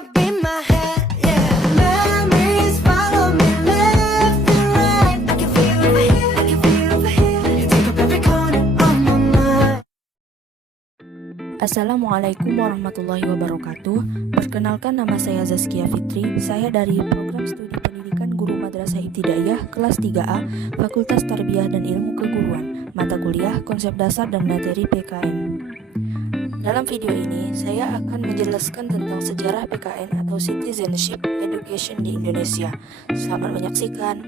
up in my head, yeah. Memories follow me left and right. I can feel over here, I can feel over here. You take up every corner of my mind. Assalamualaikum warahmatullahi wabarakatuh. Perkenalkan, nama saya Zaskia Fitri. Saya dari Program Studi Pendidikan Guru Madrasah Ibtidaiyah kelas 3A, Fakultas Tarbiyah dan Ilmu Keguruan, mata kuliah Konsep Dasar dan Materi PKN. Dalam video ini, saya akan menjelaskan tentang sejarah PKN atau Citizenship Education di Indonesia. Selamat menyaksikan.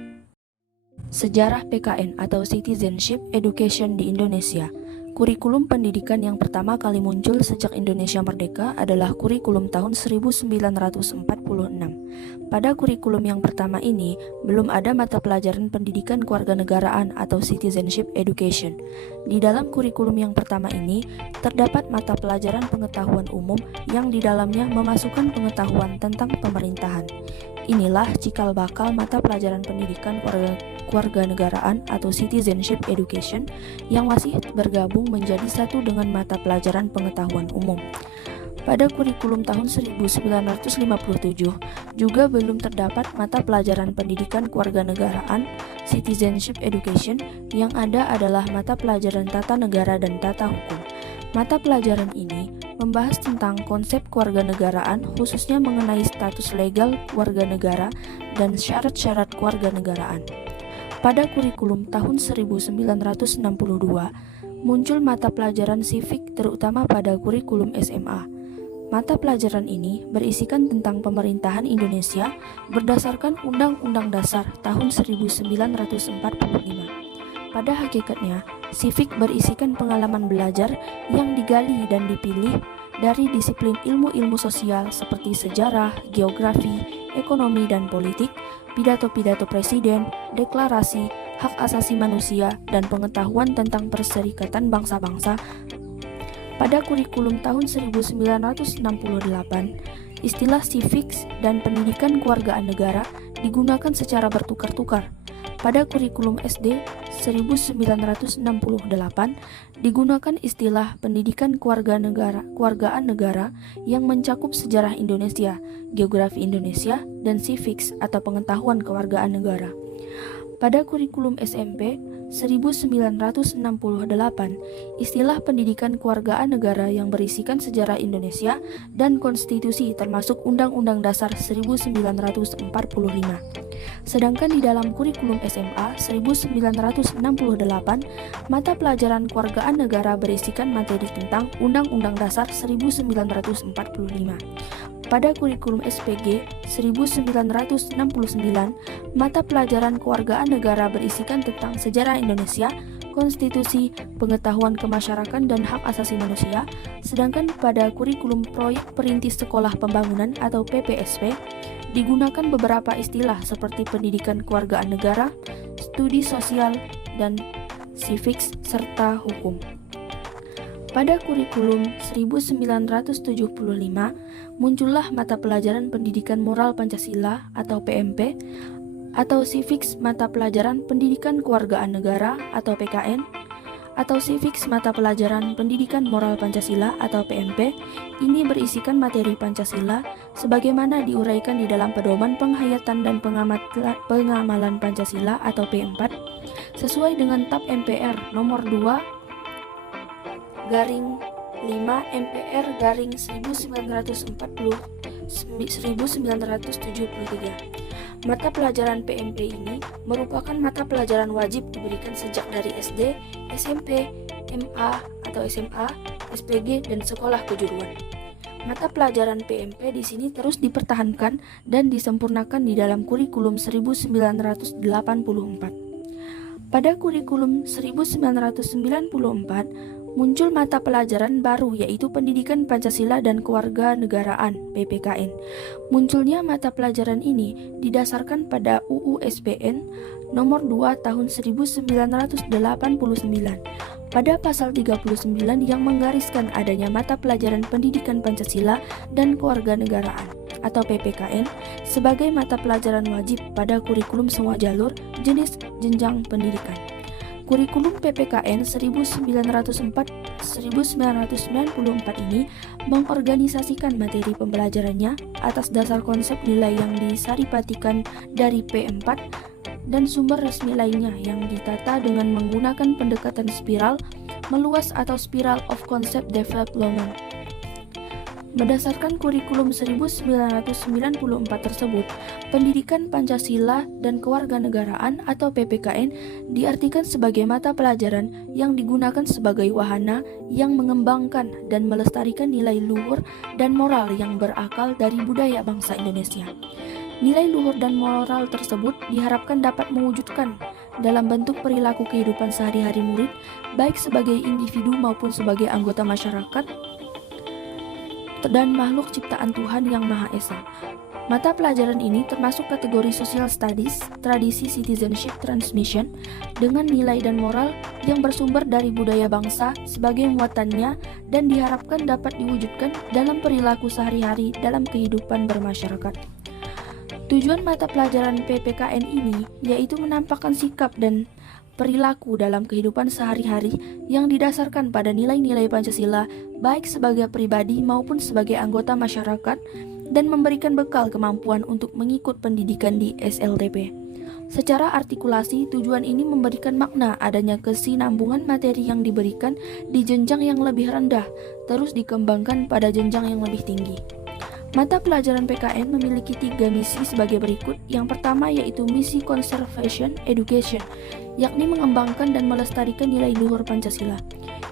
Sejarah PKN atau Citizenship Education di Indonesia. Kurikulum pendidikan yang pertama kali muncul sejak Indonesia merdeka adalah kurikulum tahun 1946. Pada kurikulum yang pertama ini, belum ada mata pelajaran pendidikan kewarganegaraan atau citizenship education. Di dalam kurikulum yang pertama ini, terdapat mata pelajaran pengetahuan umum yang di dalamnya memasukkan pengetahuan tentang pemerintahan. Inilah cikal bakal mata pelajaran pendidikan kewarganegaraan atau citizenship education yang masih bergabung menjadi satu dengan mata pelajaran pengetahuan umum. Pada kurikulum tahun 1957 juga belum terdapat mata pelajaran pendidikan kewarganegaraan citizenship education, yang ada adalah mata pelajaran tata negara dan tata hukum. Mata pelajaran ini membahas tentang konsep kewarganegaraan, khususnya mengenai status legal warga negara dan syarat-syarat kewarganegaraan. Pada kurikulum tahun 1962, muncul mata pelajaran civic terutama pada kurikulum SMA. Mata pelajaran ini berisikan tentang pemerintahan Indonesia berdasarkan Undang-Undang Dasar tahun 1945. Pada hakikatnya, civic berisikan pengalaman belajar yang digali dan dipilih dari disiplin ilmu-ilmu sosial seperti sejarah, geografi, ekonomi dan politik, pidato-pidato presiden, deklarasi, hak asasi manusia, dan pengetahuan tentang perserikatan bangsa-bangsa. Pada kurikulum tahun 1968, istilah civics dan pendidikan kewargaan negara digunakan secara bertukar-tukar. Pada kurikulum SD 1968 digunakan istilah pendidikan kewargaan negara yang mencakup sejarah Indonesia, geografi Indonesia, dan civics atau pengetahuan kewargaan negara. Pada kurikulum SMP 1968, istilah pendidikan kewargaan negara yang berisikan sejarah Indonesia dan konstitusi termasuk Undang-Undang Dasar 1945. Sedangkan di dalam kurikulum SMA 1968, mata pelajaran kewargaan negara berisikan materi tentang Undang-Undang Dasar 1945. Pada kurikulum SPG 1969, mata pelajaran kewargaan negara berisikan tentang sejarah Indonesia, konstitusi, pengetahuan kemasyarakatan dan hak asasi manusia. Sedangkan pada kurikulum proyek perintis sekolah pembangunan atau PPSP, digunakan beberapa istilah seperti pendidikan kewargaan negara, studi sosial, dan civics serta hukum. Pada kurikulum 1975, muncullah mata pelajaran pendidikan moral Pancasila atau PMP, atau civics mata pelajaran pendidikan kewargaan negara atau PKN, atau civics mata pelajaran pendidikan moral Pancasila atau PMP. Ini berisikan materi Pancasila sebagaimana diuraikan di dalam Pedoman Penghayatan dan Pengamalan Pancasila atau P4 sesuai dengan TAP MPR nomor 2/5 MPR 1973. Mata pelajaran PMP ini merupakan mata pelajaran wajib diberikan sejak dari SD, SMP, MA atau SMA, SPG, dan sekolah kejuruan. Mata pelajaran PMP di sini terus dipertahankan dan disempurnakan di dalam kurikulum 1984. Pada kurikulum 1994, muncul mata pelajaran baru yaitu Pendidikan Pancasila dan Kewarganegaraan (PPKN). Munculnya mata pelajaran ini didasarkan pada UU SPN nomor 2 tahun 1989 pada pasal 39 yang menggariskan adanya mata pelajaran Pendidikan Pancasila dan Kewarganegaraan atau PPKN sebagai mata pelajaran wajib pada kurikulum semua jalur jenis jenjang pendidikan. Kurikulum PPKN 1994 ini mengorganisasikan materi pembelajarannya atas dasar konsep nilai yang disaripatikan dari P4 dan sumber resmi lainnya yang ditata dengan menggunakan pendekatan spiral meluas atau spiral of concept development. Berdasarkan kurikulum 1994 tersebut, pendidikan Pancasila dan kewarganegaraan atau PPKN diartikan sebagai mata pelajaran yang digunakan sebagai wahana yang mengembangkan dan melestarikan nilai luhur dan moral yang berakal dari budaya bangsa Indonesia. Nilai luhur dan moral tersebut diharapkan dapat mewujudkan dalam bentuk perilaku kehidupan sehari-hari murid, baik sebagai individu maupun sebagai anggota masyarakat dan makhluk ciptaan Tuhan Yang Maha Esa. Mata pelajaran ini termasuk kategori Social Studies, tradisi citizenship transmission, dengan nilai dan moral yang bersumber dari budaya bangsa sebagai muatannya dan diharapkan dapat diwujudkan dalam perilaku sehari-hari dalam kehidupan bermasyarakat. Tujuan mata pelajaran PPKN ini yaitu menampakkan sikap dan perilaku dalam kehidupan sehari-hari yang didasarkan pada nilai-nilai Pancasila baik sebagai pribadi maupun sebagai anggota masyarakat dan memberikan bekal kemampuan untuk mengikut pendidikan di SLTP. Secara artikulasi, tujuan ini memberikan makna adanya kesinambungan materi yang diberikan di jenjang yang lebih rendah terus dikembangkan pada jenjang yang lebih tinggi. Mata pelajaran PKN memiliki 3 misi sebagai berikut. Yang pertama yaitu misi Conservation Education, yakni mengembangkan dan melestarikan nilai luhur Pancasila.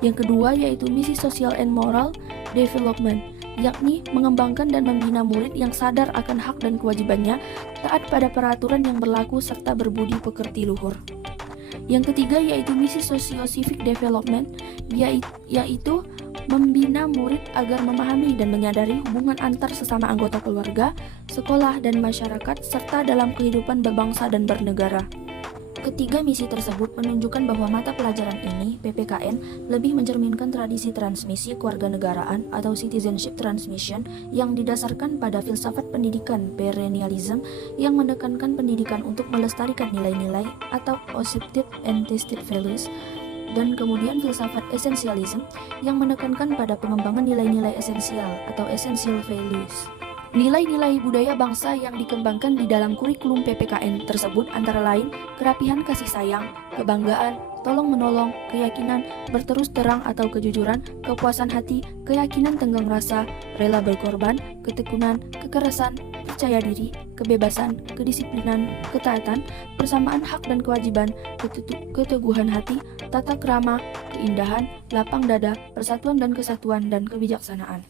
Yang kedua yaitu misi Social and Moral Development, yakni mengembangkan dan membina murid yang sadar akan hak dan kewajibannya, taat pada peraturan yang berlaku serta berbudi pekerti luhur. Yang ketiga yaitu misi Socio-Civic Development, yaitu membina murid agar memahami dan menyadari hubungan antar sesama anggota keluarga, sekolah, dan masyarakat, serta dalam kehidupan berbangsa dan bernegara. Ketiga misi tersebut menunjukkan bahwa mata pelajaran ini, PPKN, lebih mencerminkan tradisi transmisi kewarganegaraan atau citizenship transmission yang didasarkan pada filsafat pendidikan perennialism yang menekankan pendidikan untuk melestarikan nilai-nilai atau positive and tested values, dan kemudian filsafat esensialism yang menekankan pada pengembangan nilai-nilai esensial atau essential values. Nilai-nilai budaya bangsa yang dikembangkan di dalam kurikulum PPKN tersebut antara lain kerapihan kasih sayang, kebanggaan, tolong-menolong, keyakinan berterus terang atau kejujuran, kepuasan hati, keyakinan tenggang rasa, rela berkorban, ketekunan, kekerasan, percaya diri, kebebasan, kedisiplinan, ketaatan, persamaan hak dan kewajiban, keteguhan hati, tata krama, keindahan, lapang dada, persatuan dan kesatuan, dan kebijaksanaan.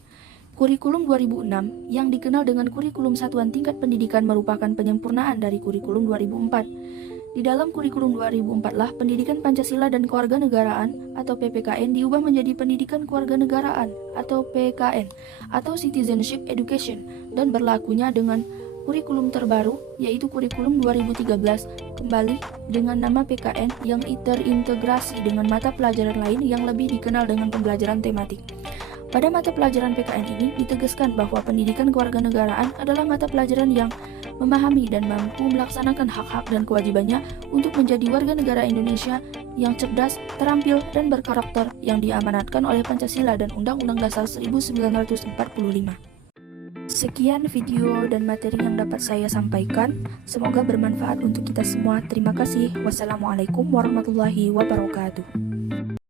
Kurikulum 2006 yang dikenal dengan Kurikulum Satuan Tingkat Pendidikan merupakan penyempurnaan dari Kurikulum 2004. Di dalam Kurikulum 2004 lah pendidikan Pancasila dan kewarganegaraan atau PPKN diubah menjadi pendidikan kewarganegaraan atau PKN atau Citizenship Education dan berlakunya dengan kurikulum terbaru yaitu Kurikulum 2013 kembali dengan nama PKN yang terintegrasi dengan mata pelajaran lain yang lebih dikenal dengan pembelajaran tematik. Pada mata pelajaran PKN ini ditegaskan bahwa pendidikan kewarganegaraan adalah mata pelajaran yang memahami dan mampu melaksanakan hak-hak dan kewajibannya untuk menjadi warga negara Indonesia yang cerdas, terampil, dan berkarakter yang diamanatkan oleh Pancasila dan Undang-Undang Dasar 1945. Sekian video dan materi yang dapat saya sampaikan. Semoga bermanfaat untuk kita semua. Terima kasih. Wassalamualaikum warahmatullahi wabarakatuh.